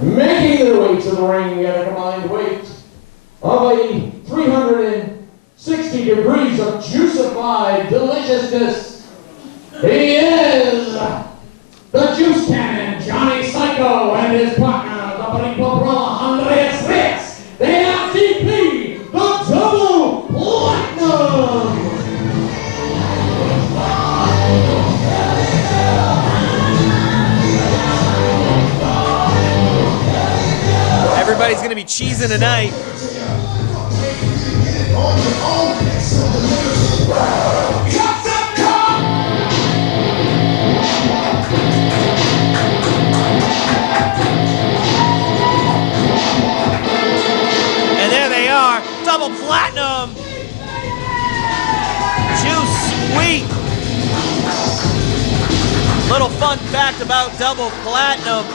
making their way to the ring at a combined weight of a 360 degrees of juicified deliciousness. He is the Juice Cannon, Johnny Psycho, and his partner, the Brinco Andreas Rex, the MTP, the Double Platinum. Everybody's going to be cheesing tonight. And there they are, double platinum. Juice Sweet. Little fun fact about double platinum,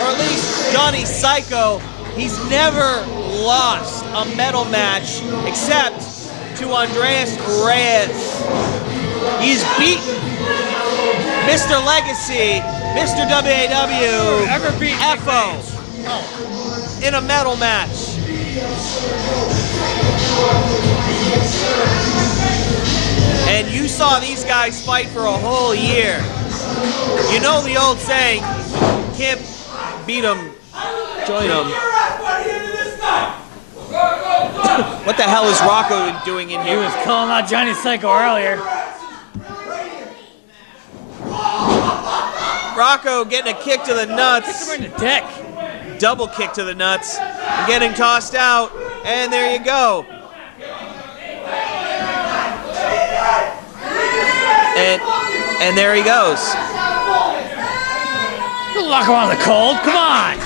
or at least Johnny Psycho, he's never lost a medal match except to Andreas Reyes. He's beaten Mr. Legacy, Mr. WAW, Ever beat FO in a medal match. And you saw these guys fight for a whole year. You know the old saying, can't beat them, join them. What the hell is Rocco doing in here? He was calling out Johnny Psycho earlier. Rocco getting a kick to the nuts. Kicked him in the dick. Double kick to the nuts. And getting tossed out. And there you go. And there he goes. Don't lock him on the cold. Come on.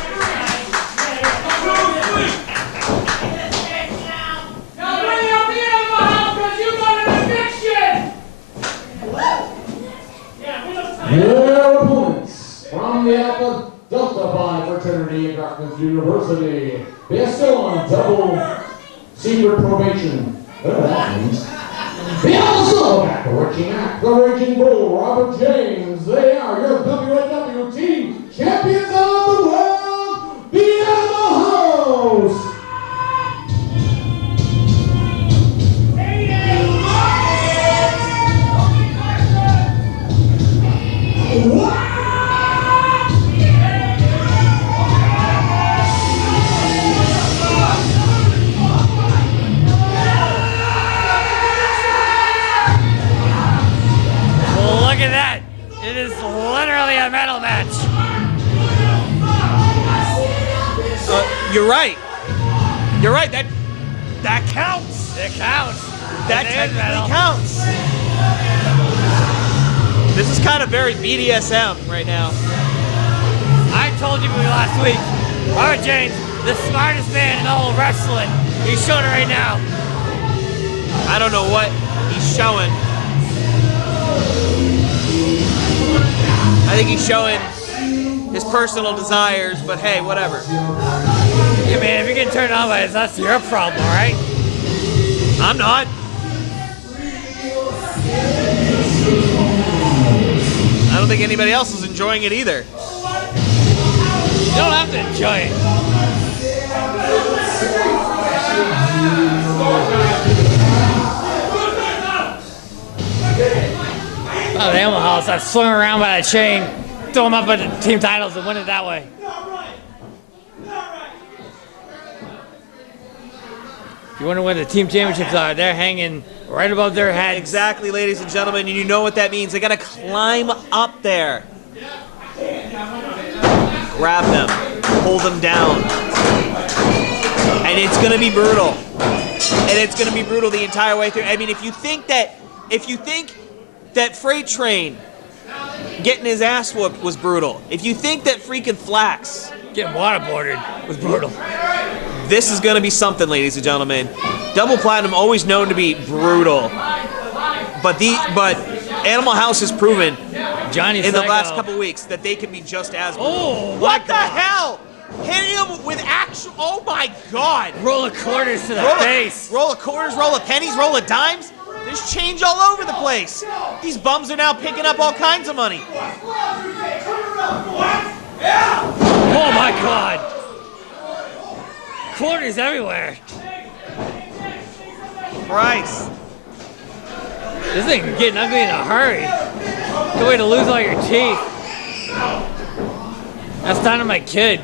Their opponents from the Alpha Delta Phi Fraternity at Dartmouth University. They're still on double secret probation. Whatever that means. The Alpha Silverback, the Raging Act, the Raging Bull, Robert James. They are your WAW team champions of the world, the Animal House. Look at that. It is literally a medal match. You're right. You're right. That counts. It counts. That technically counts. This is kind of very BDSM right now. I told you last week, Robert James, the smartest man in all of wrestling. He's showing it right now. I don't know what he's showing. I think he's showing his personal desires, but hey, whatever. Yeah, man, if you're getting turned on by this, that's your problem, all right? I'm not. I don't think anybody else is enjoying it either. You don't have to enjoy it. Oh, the Animal House, I swung around by a chain, throw them up at the team titles and win it that way. If you wonder where the team championships are, they're hanging right above their heads. Exactly, ladies and gentlemen, and you know what that means. They gotta climb up there. Grab them, hold them down. And it's gonna be brutal. And it's gonna be brutal the entire way through. I mean, if you think that Freight Train getting his ass whooped was brutal, if you think that freaking Flax getting waterboarded was brutal, this is gonna be something, ladies and gentlemen. Double Platinum always known to be brutal, but Animal House has proven Johnny in the Psycho. last couple weeks that they can be just as brutal. Oh, what the hell? Hit him with actual. Oh my God! Roll of quarters to the face. Roll of quarters, roll of pennies, roll of dimes. There's change all over the place. These bums are now picking up all kinds of money. Oh my God. Quarters everywhere. Christ. This thing getting ugly in a hurry. Good way to lose all your teeth. That's down to my kid.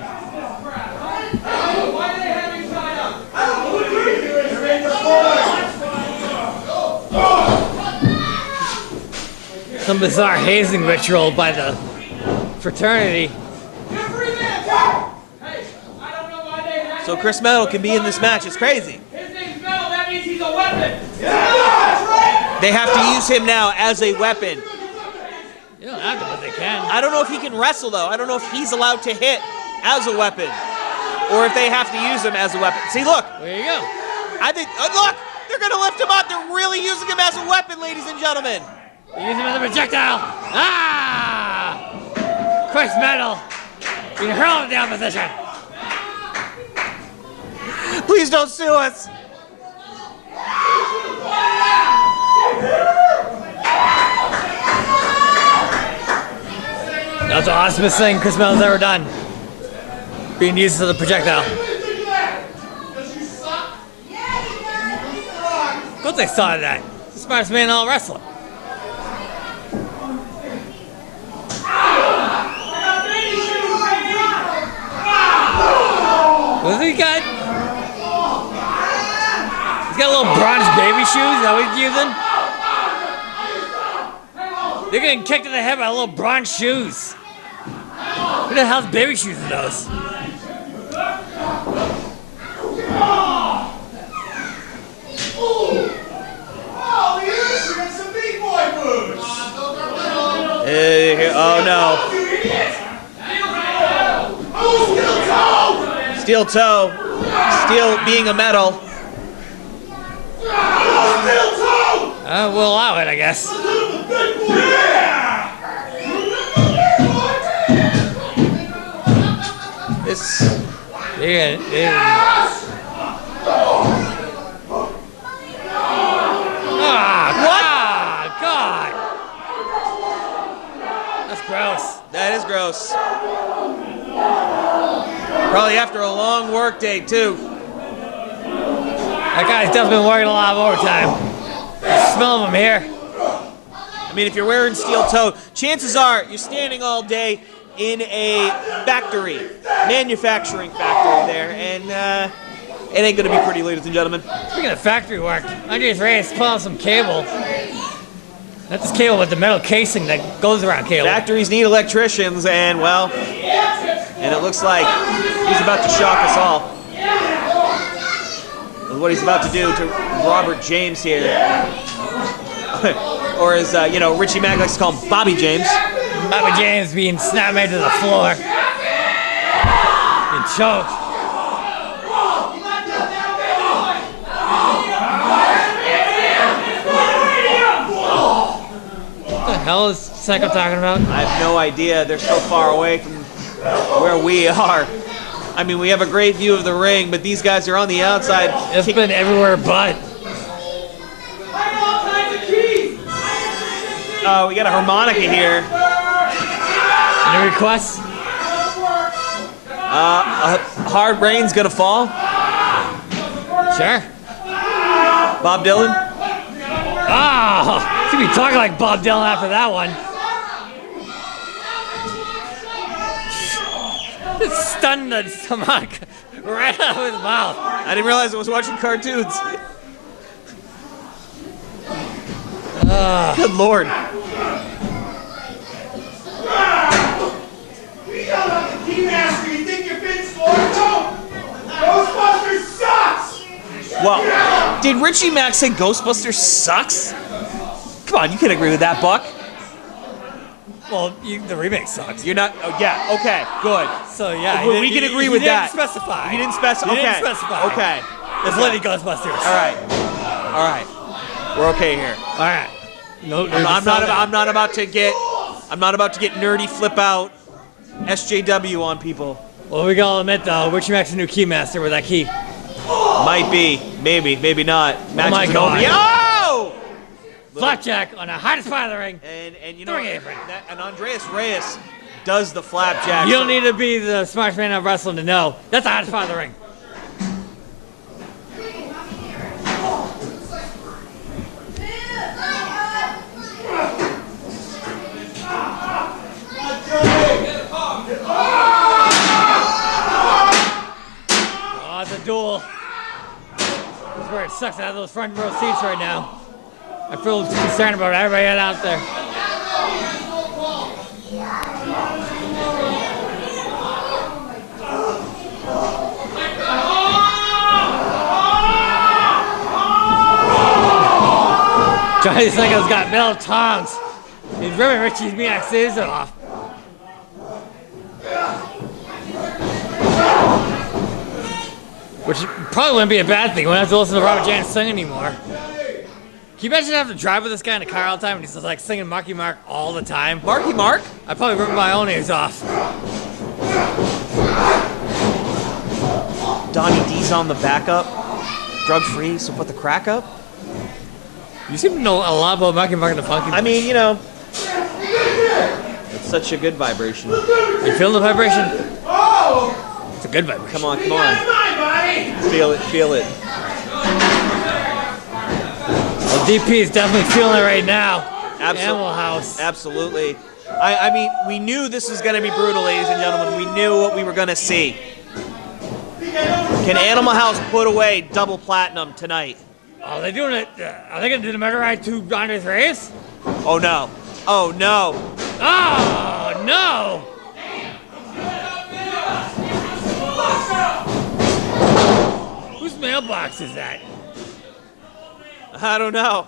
Some bizarre hazing ritual by the fraternity. So Chris Metal can be in this match. It's crazy. His name's Metal, that means he's a weapon. They have to use him now as a weapon. You don't have to, but they can. I don't know if he can wrestle, though. I don't know if he's allowed to hit as a weapon. Or if they have to use him as a weapon. See, look. There you go. I think, look, they're going to lift him up. They're really using him as a weapon, ladies and gentlemen. Use him as a projectile. Ah! Chris Metal. You can hurl him down position. Please don't sue us. That's the awesomest thing Chris Metal's ever done. Being used as a projectile. Of course they saw that. He's the smartest man in all wrestling. What's he got? He's got little bronze baby shoes. Is that what he's using? They're getting kicked in the head by little bronze shoes. Who the hell's baby shoes are those? Oh no. Steel toe. Steel being a metal. We'll allow it, I guess. This. God. That's gross. That is gross. Probably after a long work day, too. That guy's definitely been working a lot of overtime. The smell of him here. I mean, if you're wearing steel toe, chances are you're standing all day in a factory, manufacturing factory there, and it ain't gonna be pretty, ladies and gentlemen. Speaking of factory work, Andreas Reyes pulling out some cable. That's this cable with the metal casing that goes around cable. Factories need electricians, and well, and it looks like he's about to shock us all with what he's about to do to Robert James here. Or as, Richie Mack likes to call him, Bobby James. Bobby James being snapped to the floor. Being choked. What the hell is Psycho talking about? I have no idea. They're so far away from where we are. I mean, we have a great view of the ring, but these guys are on the outside. It's been everywhere but. Oh, we got a harmonica here. Any requests? Hard Rain's gonna fall. Sure. Bob Dylan. Oh, he's gonna be talking like Bob Dylan after that one. Just stunned the harmonica right out of his mouth. I didn't realize I was watching cartoons. Good Lord. Well, did Richie Mack say Ghostbusters sucks? Come on, you can agree with that, Buck. Well, the remake sucks. You're not. Oh, yeah. Okay. Good. So yeah, We can agree with that. He didn't specify. You didn't specify. He didn't specify. Okay. It's Lady Ghostbusters. All right. All right. We're okay here. All right. No, I'm not about to get nerdy, flip out, SJW on people. Well, we gotta admit though, Richie Mack's a new keymaster with that key. Might be, maybe not. Match my is God. over. Oh! Flapjack on the hottest part of the ring. And The ring apron. and Andreas Reyes does the flapjack. You don't need to be the smartest man of wrestling to know. That's the hottest part of the ring. Oh, it's a duel. That's where it sucks out of those front row seats right now. I feel concerned about everybody out there. Johnny Psycho's got metal tongs. He's ripping Richie's Miak's ears off. Which probably wouldn't be a bad thing. We wouldn't have to listen to Robert James sing anymore. Can you imagine having to drive with this guy in a car all the time and he's just like singing Marky Mark all the time? Marky Mark? I'd probably rip my own ears off. Donnie D's on the backup. Drug free, so put the crack up. You seem to know a lot about Marky Mark and the Funky Bunch. I mean, you know, it's such a good vibration. You feel the vibration? It's a good vibration. Come on, come on. Feel it, feel it. Well, DP is definitely feeling it right now. Animal House. Absolutely. I mean, we knew this was going to be brutal, ladies and gentlemen. We knew what we were going to see. Can Animal House put away double platinum tonight? Are they doing it? Are they going to do the murder ride to Andres Reyes? Oh, no. Oh, no. Oh, no. Whose mailbox is that? I don't know.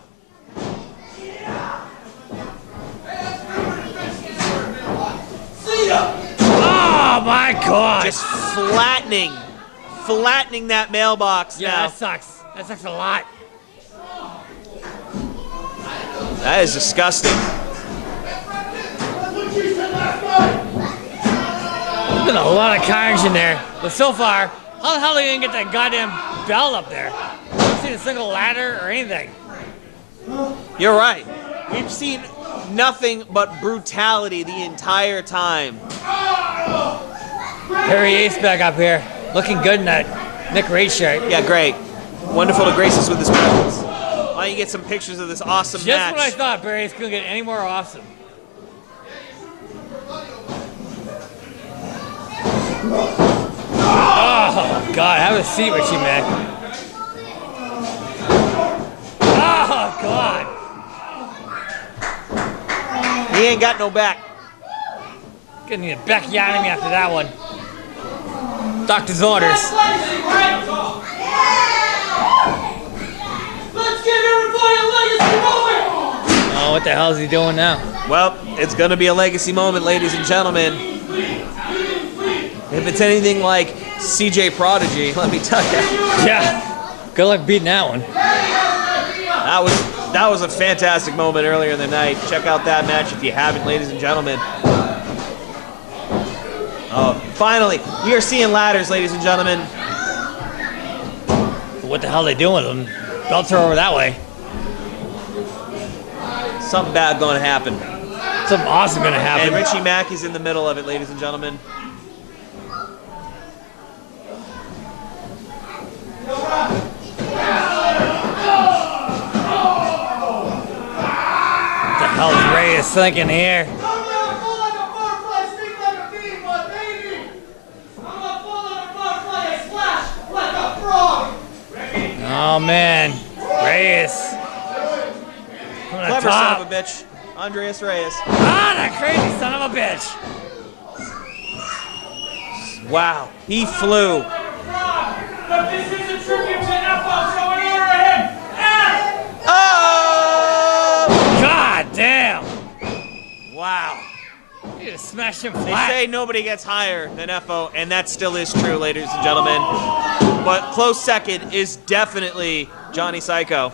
Oh, my God. Just flattening that mailbox Yeah, now. that sucks. That sucks a lot. That is disgusting. There's been a lot of carnage in there, but so far, how the hell are they gonna get that goddamn belt up there? I haven't seen a single ladder or anything. You're right. We've seen nothing but brutality the entire time. Harry Ace back up here, looking good in that Nick Ray shirt. Yeah, great. Wonderful to grace us with his presence. Why don't you get some pictures of this awesome Just match? when I thought Barry Ace couldn't get any more awesome. Oh, God, have a seat, Richie Mac. Oh, God. He ain't got no back. Getting the backyard after that one. Doctor's orders. Let's give everybody a legacy moment! Oh, what the hell is he doing now? Well, it's going to be a legacy moment, ladies and gentlemen. If it's anything like CJ Prodigy, let me tell you. Yeah. Good luck beating that one. That was a fantastic moment earlier in the night. Check out that match if you haven't, ladies and gentlemen. Oh, finally, we are seeing ladders, ladies and gentlemen. What the hell are they doing with them? Belts are over that way. Something bad going to happen. Something awesome gonna happen. And Richie Mack is in the middle of it, ladies and gentlemen. What the hell is Reyes thinking here? Oh man, Reyes. Clever son of a bitch, Andreas Reyes. Ah, that crazy son of a bitch. Wow, he flew. But this is a tribute to FO, so in honor of him, Oh! God damn. Wow. You just smashed him They flat. say nobody gets higher than FO, and that still is true, ladies and gentlemen. But close second is definitely Johnny Psycho.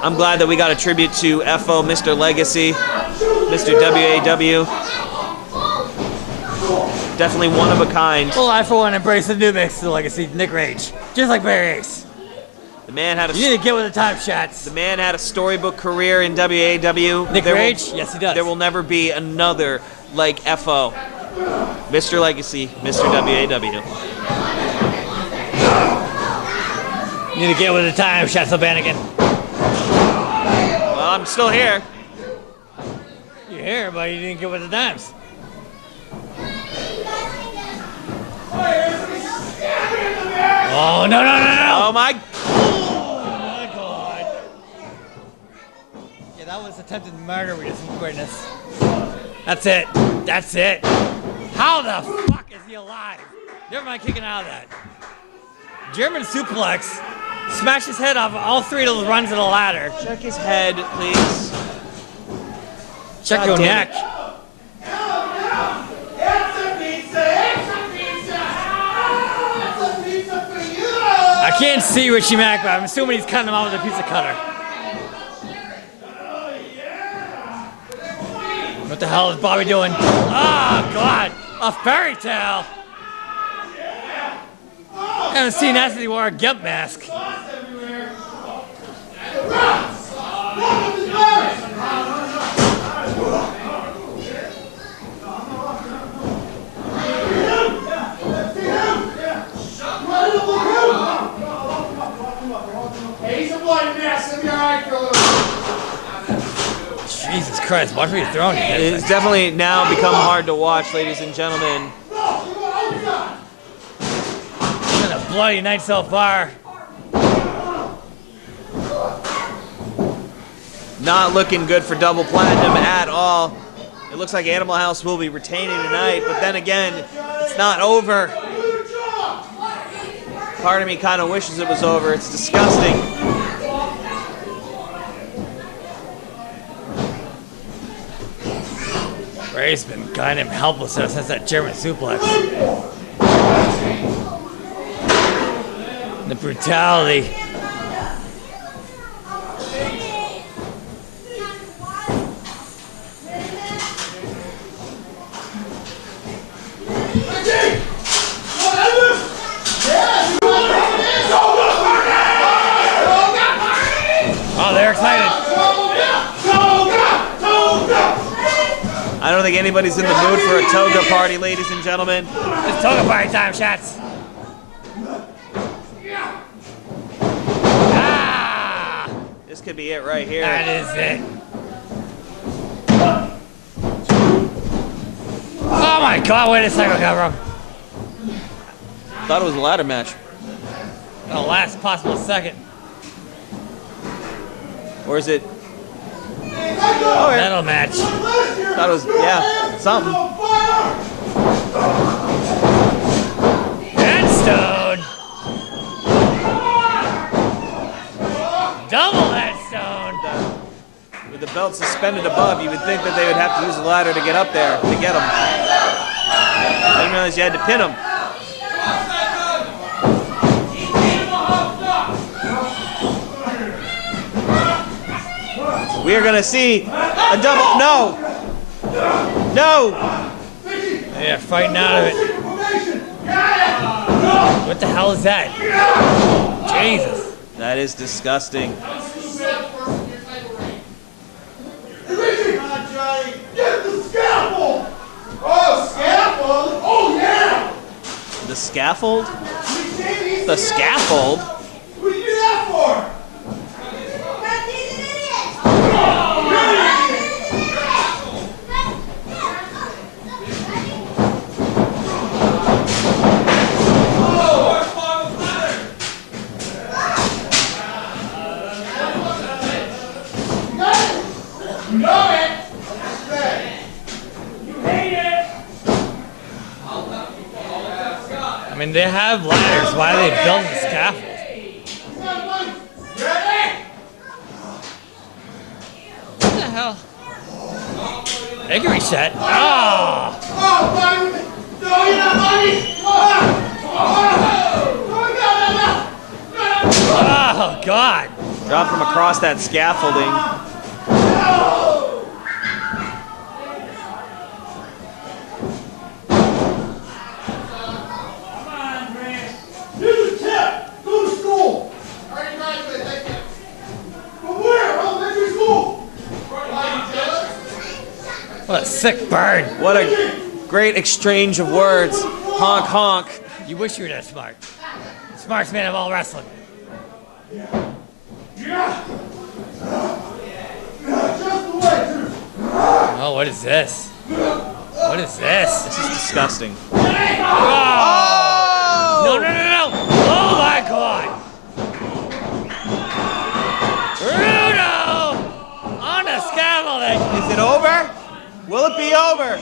I'm glad that we got a tribute to FO, Mr. Legacy, Mr. WAW. Definitely one of a kind. Well, I for one embrace the new mix of the legacy, Nick Rage. Just like Barry Ace. The man had a You need to get with the time shots. the man had a storybook career in WAW. Nick Rage? Yes, he does. There will never be another like FO. Mr. Legacy, Mr. WAW. You need to get with the time shots, O'Bannigan. Well, I'm still here. You're here, but you didn't get with the times. Oh, no, no, no, no! Oh my! Oh my God! Yeah, that was attempted murder. We just witnessed. That's it. That's it. How the fuck is he alive? Never mind kicking out of that. German suplex. Smash his head off all three of those runs of the ladder. Check his head, please. Check God your damn neck. it. I can't see Richie Mack, but I'm assuming he's cutting him out with a pizza cutter. What the hell is Bobby doing? Oh, God! A fairy tale! I haven't seen that since he wore a Gimp mask. Jesus Christ, watch where you're throwing it. It's definitely now become hard to watch, ladies and gentlemen. It's been a bloody night so far. Not looking good for Double Platinum at all. It looks like Animal House will be retaining tonight, but then again, it's not over. Part of me kind of wishes it was over. It's disgusting. Ray's been kind of helpless ever since that German suplex. The brutality. Oh, they're excited. I don't think anybody's in the mood for a toga party, ladies and gentlemen. It's toga party time, shots. Ah! This could be it right here. That is it. Oh my God, where did this cycle come from? Thought it was a ladder match. The last possible second. Or is it? Oh, medal match. Thought it was, yeah, something. Headstone. Double headstone. With the belt suspended above, you would think that they would have to use a ladder to get up there to get him. I didn't realize you had to pin him. We are gonna see a double. No! No! Yeah, fighting out of it. What the hell is that? Jesus. That is disgusting. The scaffold? The scaffold? What do you do that for? I mean, they have ladders. Why are they building the scaffold? What the hell? They can reset. Oh! Oh, God. Dropped from across that scaffolding. What a sick burn. What a great exchange of words. Honk, honk. You wish you were that smart. The smartest man of all wrestling. Oh, what is this? What is this? This is disgusting. Oh! No, no, no, no! Oh my God! Rudo! On the scaffolding! Is it over? Will it be over?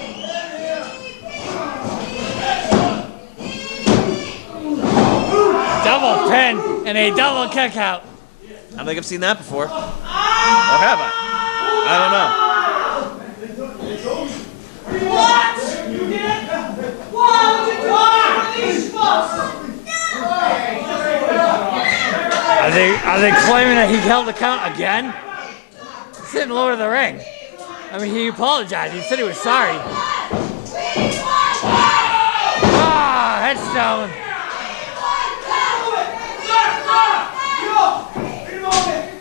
Double pin and a double kick out. I don't think I've seen that before. Or have I? I don't know. What? You did? What? These fucks? Are they claiming that he held the count again? Sitting lower to the ring. I mean, he apologized. He said he was sorry. Ah, headstone.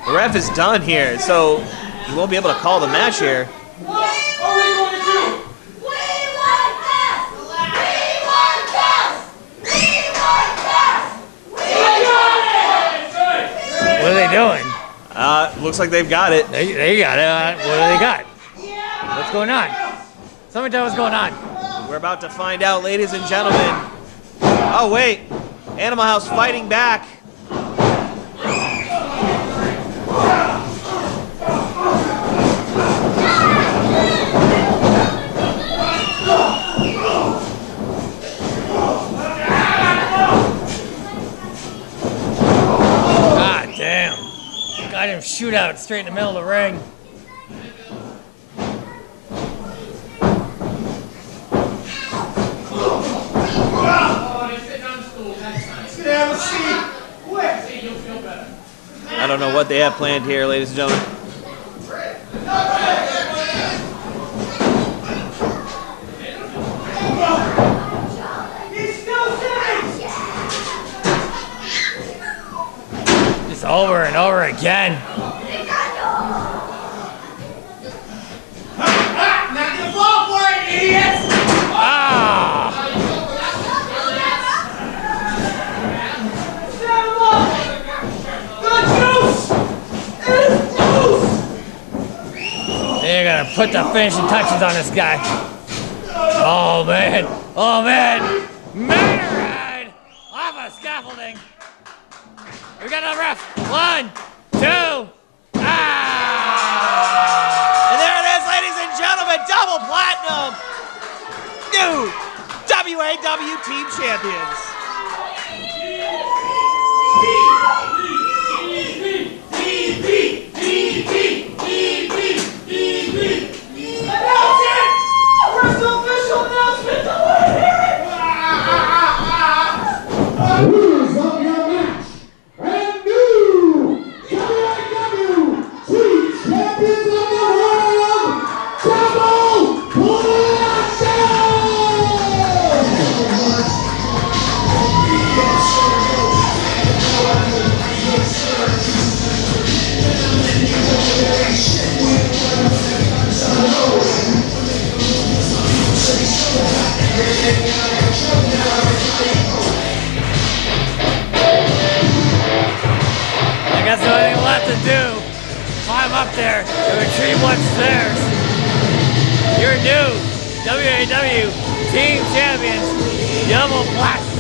The ref is done here, so he won't be able to call the match here. What are we going to do? We want this! We want this! We want this! We want it! What are they doing? Looks like they've got it. They got it. What do they got? What's going on? Somebody tell me what's going on. We're about to find out, ladies and gentlemen. Oh, wait. Animal House fighting back. God damn. Got him shootout straight in the middle of the ring. I don't know what they have planned here, ladies and gentlemen. He's still sitting! Just over and over again. Not gonna fall for it, idiots! Ah! Stand him up! The juice is juice! They're gonna put the finishing touches on this guy. Oh man! Oh man! Manor ride off a scaffolding. We got a ref. 1, 2. Ah! And there it is, ladies and gentlemen, double platinum. New WAW Team Champions. Announce it! Where's the official announcement? The winner! Winners of your match and new WAW Team Champions of the World, Double I guess the only thing left to do, climb up there and retrieve what's theirs. Your new WAW Team Champions, Double Platinum.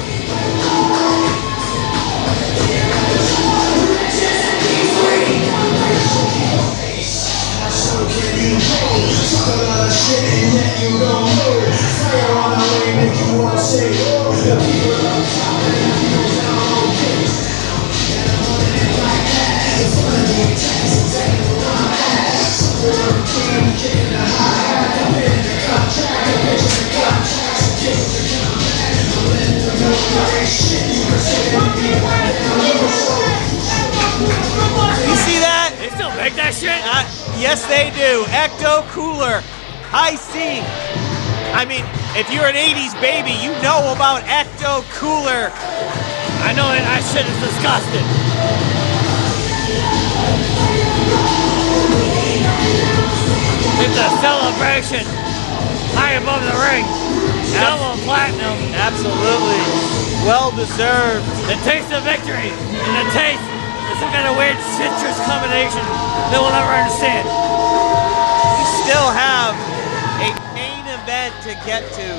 You see that? They still make that shit? Yes, they do. Ecto Cooler. High C. I mean, if you're an 80s baby, you know about Ecto Cooler. I know that shit is disgusting. It's a celebration high above the ring. Double platinum. Absolutely. Well deserved. The taste of victory. And the taste is some kind of weird citrus combination that we'll never understand. We still have a main event to get to.